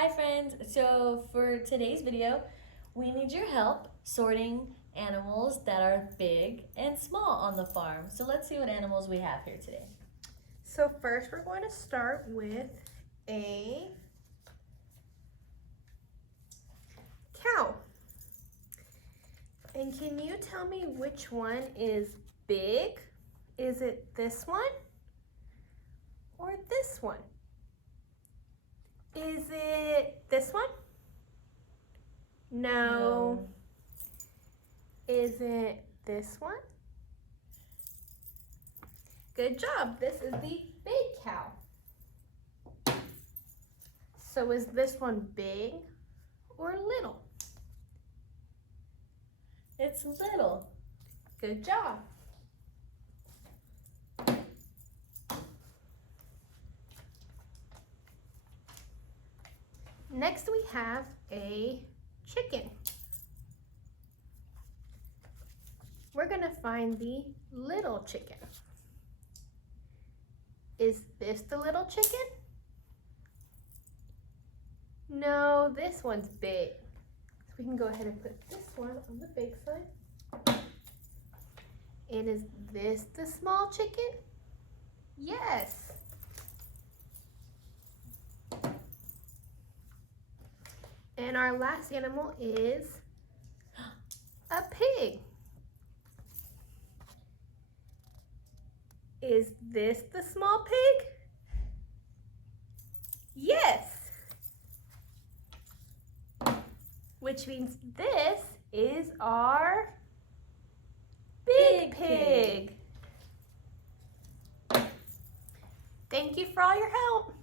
Hi friends, so for today's video, we need your help sorting animals that are big and small on the farm. So let's see what animals we have here today. So first we're going to start with a cow. And can you tell me which one is big? Is it this one or this one? Is it this one? No. Is it this one? Good job. This is the big cow. So is this one big or little? It's little. Good job. Next we have a chicken. We're gonna find the little chicken. Is this the little chicken? No, this one's big. So we can go ahead and put this one on the big side. And is this the small chicken? Yes. And our last animal is a pig. Is this the small pig? Yes. Which means this is our big pig. Thank you for all your help.